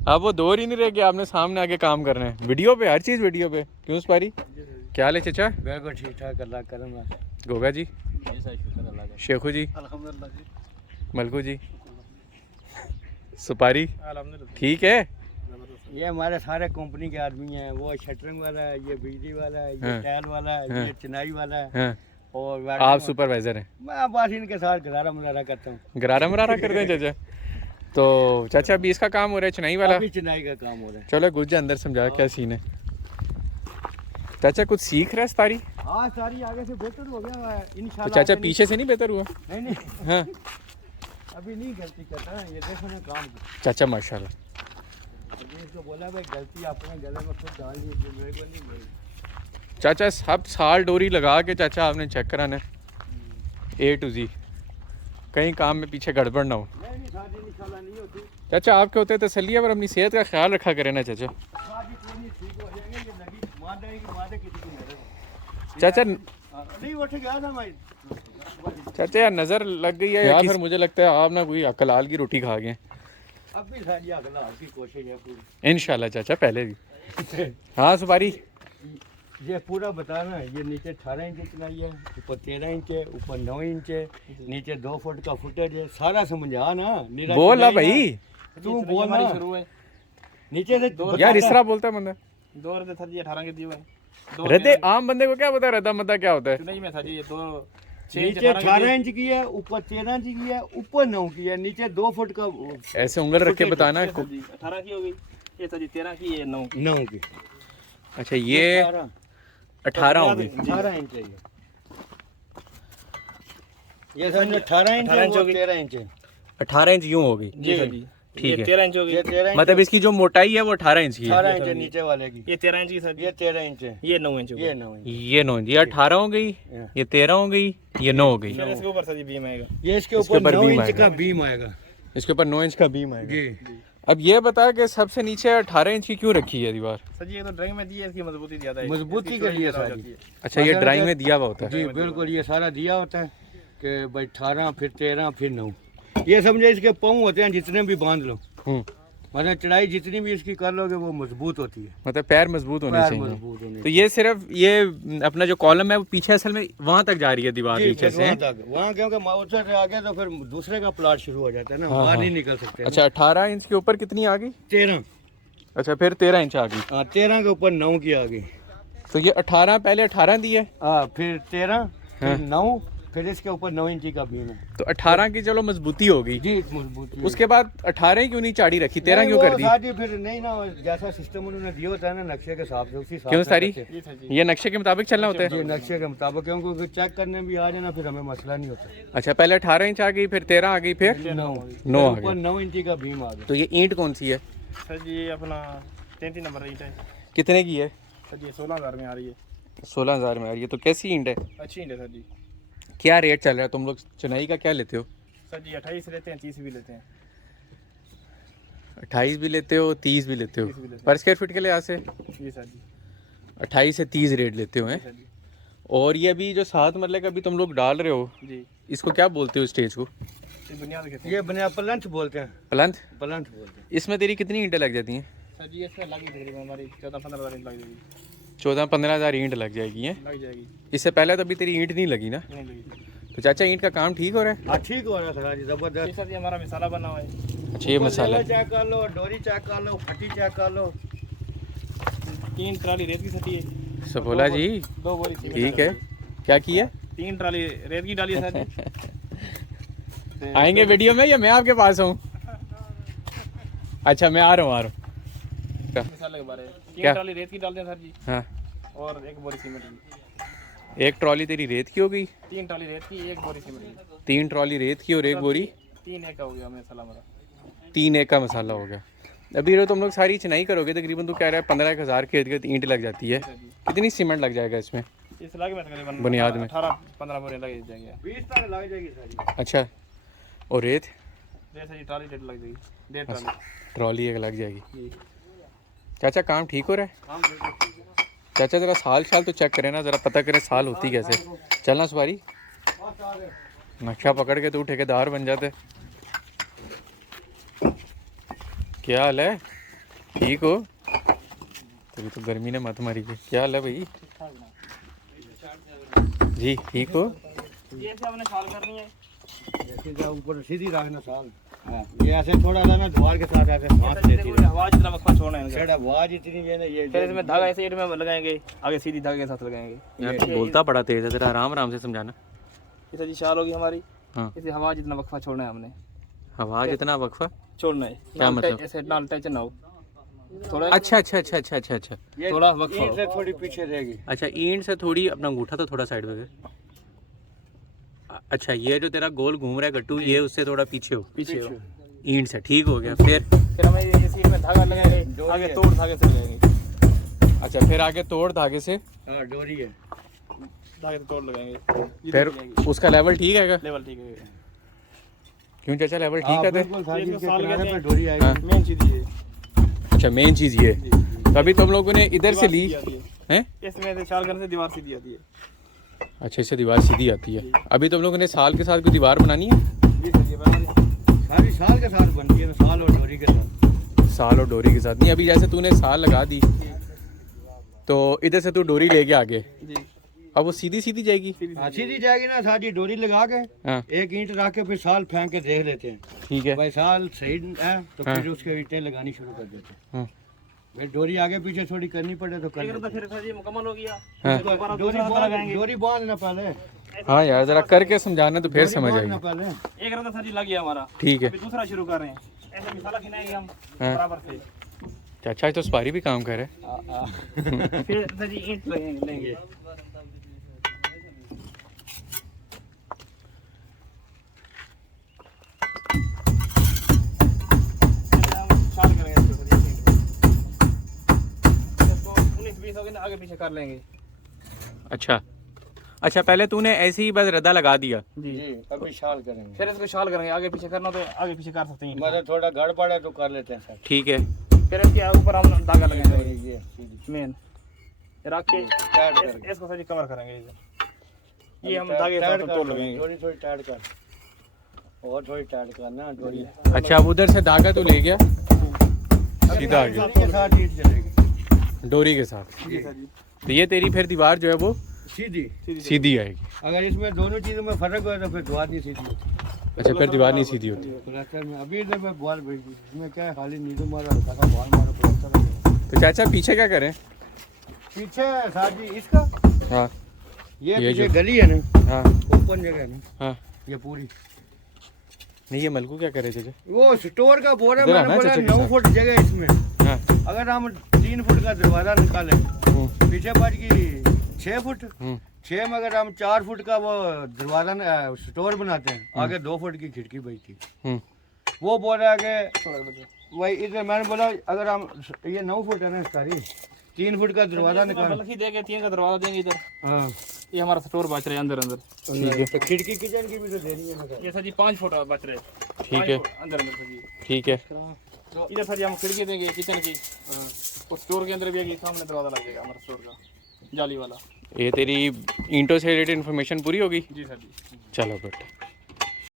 अब वो दौर ही नहीं रह गया, आपने सामने आके काम करना है। वीडियो पे, हर चीज़ वीडियो पे। क्यों सुपारी, क्या हाल है चाचा? बिल्कुल ठीक ठाक, अल्लाह करम है। गोगा जी, शुक्र अल्लाह का। शेखू जी, अल्हम्दुलिल्लाह जी। मलकू जी, सुपारी अल्हम्दुलिल्लाह। ठीक है। ये हमारे सारे कंपनी के आदमी हैं। वो शटरिंग वाला है, ये बिजली वाला है, ये हाँ। टाइल वाला है, हाँ। ये चिनाई वाला है हाँ, और आप सुपरवाइजर हैं। मैं बस इनके साथ गजारा मुजारा करता हूँ। गरारा मरारा कर दें चाचा। तो चाचा अभी इसका काम हो रहा है चिनाई वाला। अभी चिनाई का काम हो रहा है। चलो गुज जा अंदर, समझा क्या सीन है। चाचा कुछ सीख रहा है सारी? हाँ, सारी आगे से बेहतर हो गया है तो इंशाल्लाह। चाचा पीछे से नहीं बेहतर हुआ? नहीं नहीं, हाँ अभी नहीं गलती करता है। ये देखो ना काम की। चाचा माशाल्लाह। अभी इसको बोला भाई गलती अपने गले में खुद डाल दी, तो मेरे को नहीं बोली। चाचा सब साल डोरी लगा के चाचा आपने चेक कराना है A to Z, कहीं काम में पीछे गड़बड़ ना हो। नहीं शादी इंशाल्लाह नहीं होती। चाचा आपके होते तसल्ली है, पर अपनी सेहत का ख्याल रखा करें ना चाचा। शादी कोई नहीं, ठीक हो जाएंगे। ये लगी मार देंगे, मार दे किसी की नजर। चाचा नहीं उठ गया था भाई। चाचा यार नज़र लग गई है या फिर मुझे लगता है आप ना कोई अकलाल की रोटी खा गए। अब भी शादी अगला की कोशिश है पूरी इंशाल्लाह चाचा, पहले भी। हाँ सुपारी, ये पूरा बताना। ये नीचे 18 इंच चलाई है, ऊपर 13 इंच है, ऊपर 9 इंच है, नीचे 2 फुट का फुटेज है। सारा समझा ना। बोल ना भाई, तू बोल ना। शुरू है नीचे से यार इस तरह बोलता है बंदा। 2 रदे था जी, 18 के दिए हुए। रहते आम बंदे को क्या पता रहता मता क्या होता है। नहीं में था जी ये 2 6 नीचे 18 इंच की है, ऊपर 13 इंच की है, ऊपर 9 की है, नीचे 2 फुट का ऐसे उंगल रख के बताना। 18 की हो गई, ये था जी 13 की, ये 9 की। 9 की। अच्छा ये 18 हो गई। 18 इंच है ये समझो 18 इंच है, वो 13 इंच है। 18 इंच यूं हो गई। जी सर जी, ठीक है। 13 इंच हो ये गई। 13 इंच, मतलब इसकी जो मोटाई है वो 18 इंच की है। 18 इंच है नीचे वाले की। ये 13 इंच की सर जी, ये 13 इंच है, ये 9 इंच हो ये गई। 9 इंच। ये 9 इंच, ये 18 हो गई, ये 13 हो गई, ये 9 हो गई। फिर इसके ऊपर सर जी बीम आएगा। ये इसके इसके ऊपर ऊपर 9 बीम इंच आएगा। का बीम आएगा। इसके ऊपर 9 इंच का बीम आएगा। जी। अब ये बता कि सबसे नीचे 18 इंच की क्यों रखी है दीवार? सर जी ये तो ड्राइंग में दी है, इसकी मजबूती ज्यादा है। मजबूती इसकी के लिए चौड़ाई ज्यादा हो सारी। जाती है। अच्छा ये ड्राइंग में दिया हुआ होता है। जी बिल्कुल, ये सारा दिया होता है कि भाई 18 फिर 13 फिर 9। ये समझे इसके पाँव होते हैं, जितने भी बांध लो, मतलब चढ़ाई जितनी भी इसकी कर लोगे वो मजबूत होती है। मतलब पैर मजबूत होने पैर चाहिए। मजबूत होने तो ये सिर्फ ये अपना जो कॉलम है वो पीछे असल में वहां तक जा रही है दीवार जी, पीछे फिर से। वहाँ तक, वहाँ क्योंकि माउसा से आगे तो फिर दूसरे का प्लाट शुरू हो जाता है ना, हाँ, बाहर हाँ। नहीं निकल सकते। अच्छा 18 इंच के ऊपर कितनी आ गई? 13। अच्छा फिर 13 इंच आ गई। हाँ, 13 के ऊपर 9 की आ गई। तो ये 18 पहले 18 दी है। हाँ, फिर 13 फिर हाँ। 9, फिर इसके ऊपर 9 इंची का बीम है। तो 18 की चलो मजबूती हो गई, जी मजबूत। उसके बाद 18 क्यों नहीं चाड़ी रखी, 13 क्यों कर दी? शादी फिर नहीं ना, जैसा सिस्टम उन्होंने दिया होता है ना नक्शे के हिसाब से, उसी हिसाब क्यों से सारी? करते हैं। ये था जी, ये नक्शे के मुताबिक चलना होता जी है। नक्शे के मुताबिक, क्योंकि चेक करने भी आ जाना फिर हमें मसला नहीं होता। अच्छा पहले 18 इंच आ गई, फिर 13 आ गई, फिर 9 9 आ ऊपर गई। 9 इंची का बीम आ गया। तो ये ईंट कौन सी है, सर जी ये अपना 33 नंबर ईंट है। कितने की है? सर जी ये 16,000 में आ रही है। 16,000 में आ रही है। तो कैसी ईंट है, अच्छी ईंट है सर जी। क्या रेट चल रहा है? तुम लोग चुनाई का क्या लेते हो? सर जी 28 लेते हैं, 30 भी लेते हैं। 28 भी लेते हो, 30 भी लेते 30 भी हो? लेते पर स्क्वायर फीट के लिहाज से जी सर जी। 28 से 30 रेट लेते हो हैं। सर जी और ये अभी जो 7 मरले का अभी तुम लोग डाल रहे हो, जी, इसको क्या बोलते हो स्टेज को? ये बुनियाद कहते हैं। ये बना प्लंथ बोलते हैं, प्लंथ। प्लंथ बोलते हैं। इसमें तेरी कितनी ईंटें लग जाती हैं? सर जी इसमें लगी तकरीबन हमारी 14-15,000 ईंट लग जाएगी। 14-15 हज़ार ईंट लग जाएगी हैं। लग जाएगी, इससे पहले तो अभी तेरी ईंट नहीं लगी ना। नहीं लगी। तो चाचा ईंट का काम ठीक हो रहा है? हाँ ठीक हो रहा था जी, ये जबरदस्त। सर जी हमारा मसाला बना हुआ है। अच्छा ये मसाला चेक कर लो, डोरी चेक कर लो, फटी चेक कर लो। 3 ट्राली रेत की सटी है। सफोला जी 2 बोरी सीमेंट ठीक डाली है। क्या किया? 3 ट्राली रेत की डाली है सर जी। आएंगे वीडियो में या मैं आपके पास हूँ? अच्छा मैं आ रहा हूँ। मसाले के बारे में 3 क्या? ट्राली रेत की डालते हैं सर जी, हाँ, और 1 बोरी सीमेंट की। एक ट्रॉली तेरी रेत की हो गई, 3 ट्राली रेत की, 1 बोरी सीमेंट की। 3 ट्रॉली रेत की और 1 बोरी 3 एक का हो गया मसाला हमारा। 3 एक का मसाला हो गया। अभी तो तुम लोग सारी चिनाई करोगे तकरीबन तो कह रहा है 15,000 के इर्द ईंट लग जाती है। सर जी कितनी सीमेंट लग जाएगा इसमें इस लागे में तकरीबन बुनियाद में? 18-15 बोरी लग जाएंगे। 20 तक लग जाएगी सारी। अच्छा और रेत? रेत सर जी ट्राली डेढ़ लग जाएगी, 1.5 ट्राली ट्रॉली एक लग जाएगी। जी। चाचा काम ठीक हो रहा है? काम बिल्कुल। चाचा ज़रा साल तो चेक करें ना, ज़रा पता करें साल होती कैसे। चलना सवारी, बस आ गए। नक्शा पकड़ के तू ठेकेदार बन जाते। क्या हाल है? ठीक हो? तभी तो गर्मी ने मत मारी है। क्या हाल है भाई जी, ठीक हो? ये ऐसे हमने साल करनी है। जैसे जो ऊपर सीधी रखना साल। हाँ, ये ऐसे थोड़ा सा ना द्वार के साथ ऐसे सांस लेती है। आवाज इतना वक्फा छोड़ना है इनका। सेट आवाज इतनी है ना ये। फिर इसमें धागा ऐसे एट में लगाएंगे, आगे सीधी धागे के साथ लगाएंगे। यार तू बोलता बड़ा तेज है, तेरा आराम आराम से समझाना। ये सर जी शाल होगी हमारी। हाँ, इसे हवा जितना वक्फा छोड़ना है हमने, आवाज इतना वक्फा छोड़ना है। क्या मतलब? ऐसे ना टच ना हो थोड़ा। अच्छा अच्छा अच्छा अच्छा अच्छा अच्छा ये थोड़ा वक्फा ईंट से थोड़ी पीछे रहेगी। अच्छा, ईंट से थोड़ी अपना अंगूठा तो थोड़ा साइड में। अच्छा, ये जो तेरा गोल घूम रहा है गट्टू, ये उससे थोड़ा पीछे हो, पीछे हो। ईंट से। ठीक हो गया। फिर हमें ये सीट में धागा लगाएंगे, आगे तोड़ धागे से लगाएंगे। अच्छा, फिर आगे तोड़ धागे से, हाँ, डोरी है। धागे से तोड़ लगाएंगे। फिर उसका लेवल ठीक है क्या? लेवल ठीक है। क्यों चाचा, लेवल हाँ, ठीक है? बिल्कुल साजिद इसको के साल किनारे कहते पे हैं। डोरी हाँ। आएगी। मेन चीज ये अच्छा, मेन चीज़ ये है। तो अभी तुम लोगों ने इधर से ली हैं? इसमें से शाल करने से दीवार सीधी आती है। अच्छा, इससे दीवार सीधी आती है। अभी तुम लोगों ने साल के साथ कोई दीवार बनानी है? जी सर, ये बना दी। सारी साल के साथ बनती है ना, साल और डोरी के साथ। साल और डोरी के साथ नहीं। अभी जैसे तूने साल लगा दी तो इधर से तू डोरी लेके आगे, जी अब वो सीधी सीधी जाएगी। हाँ, सीधी जाएगी ना साजी, डोरी लगा के हाँ, एक ईंट रख के फिर साल फेंक के देख लेते हैं। ठीक है। भाई साल सही है तो हाँ। फिर उसके ईंटें लगानी शुरू कर देते हैं। हाँ, भाई डोरी आगे पीछे थोड़ी करनी पड़े तो कर एक लेते तो फिर सर जी मुकम्मल हो गया। हाँ। हैं। डोरी बांधना पहले। हाँ यार, जरा करके समझाना तो फिर डोरी समझ बांधना आएगी। पहले। एक रंग सर जी लग गया हमारा। ठीक है। अभी दूसरा शुरू कर रहे हैं। ऐसे मिसाला खिलाएंगे हम हाँ। बराबर से। चाचा तो सपारी भी काम कर रहे हैं। फिर सर जी ईंट लेंगे। शाल करेंगे इसको सर जी ईंट में। इसको 19-20 हो गए ना, आगे पीछे कर लेंगे। अच्छा अच्छा, पहले तूने ऐसे ही बस रद्दा लगा दिया। जी जी, अभी शाल करेंगे। फिर इसको शाल करेंगे, आगे पीछे करना तो आगे पीछे कर सकते हैं। मतलब थोड़ा गड़बड़ है तो कर लेते हैं सर। ठीक है। फिर इसके ऊपर हम धागा लगाएंगे ये सीधी मेन रख के टाइट करके। इसको सर कवर करेंगे। ये हम धागे टाइट साथ कर, तोड़ लगाएंगे। डोरी थोड़ी टाइट कर, और थोड़ी टाइट करना डोरी। अच्छा, अब उधर से धागा तू ले गया सीधा आगे के साथ ईंट चलेगी। डोरी के साथ। जी सर जी। तो ये तेरी फिर दीवार जो है वो सीधी। सीधी आएगी। अगर इसमें दोनों चीजों में फर्क हो तो फिर द्वार नहीं सीधी होती। अच्छा, फिर दीवार नहीं सीधी होती। प्लास्टर में अभी इधर मैं बॉल भेज दी, इसमें क्या है, खाली नींदू मारा रखा था, बॉल मारा प्लास्टर हो गया। तो चाचा पीछे क्या करें? पीछे साजी इसका हाँ ये ये पीछे जो- गली है ना, हाँ ओपन जगह है ना, हाँ। ये पूरी नहीं, ये मलकू क्या करे चाचा? वो स्टोर का बोर है। इधर मैंने आना बोला चाचा के 9 साथ। फुट जगह है इसमें। हाँ। अगर हम 3 फुट का दरवाजा निकालें, पीछे बच गई 6 फुट। 6 में अगर हम 4 फुट का वो दरवाजा स्टोर बनाते हैं, आगे 2 फुट की खिड़की बचती। वो बोल रहा है कि वही इधर मैंने बोला अगर हम ये 9 फुट है ना सारी, 3 फुट का दरवाजा निकाल। बल्कि देके 3 का दरवाजा देंगे इधर। हाँ, ये हमारा स्टोर बच रहा है अंदर अंदर। ठीक है। तो खिड़की किचन की भी तो देनी है ना। ये सर जी 5 फुट बच रहे। ठीक है। अंदर अंदर सर जी। ठीक है। तो इधर सर जी हम खिड़की देंगे किचन की। और स्टोर के अंदर भी एक सामने दरवाजा लगेगा हमारा स्टोर का, जाली वाला। ये तेरी ईंटों से रिलेटेड इन्फॉर्मेशन पूरी होगी? जी सर जी। चलो बेटा।